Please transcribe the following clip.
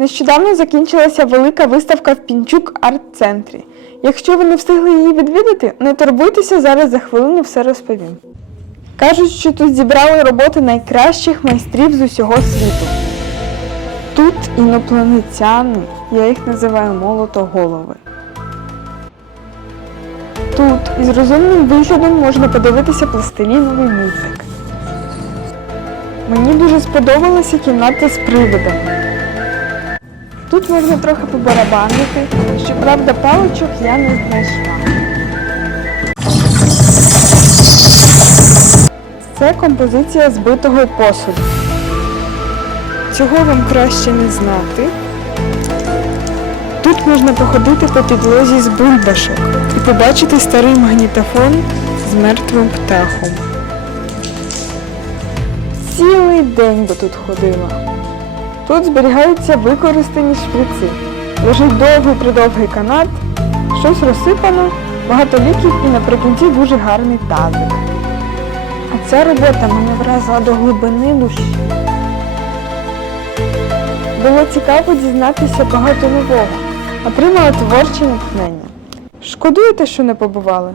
Нещодавно закінчилася велика виставка в Пінчук арт-центрі. Якщо ви не встигли її відвідати, не турбуйтеся, зараз за хвилину все розповім. Кажуть, що тут зібрали роботи найкращих майстрів з усього світу. Тут інопланетяни, я їх називаю молотоголови. Тут із розумним виглядом можна подивитися пластиліновий мультик. Мені дуже сподобалася кімната з привидами. Тут можна трохи побарабанити, щоправда, паличок я не знайшла. Це композиція збитого посуду. Цього вам краще не знати. Тут можна походити по підлозі з бульбашок і побачити старий магнітофон з мертвим птахом. Цілий день би тут ходила. Тут зберігаються використані шприци. Лежить довгий придовгий канат, щось розсипано, багато ліків і наприкінці дуже гарний тазик. А ця робота мене вразила до глибини душі. Було цікаво дізнатися багато нового, отримала творче натхнення. Шкодуєте, що не побували?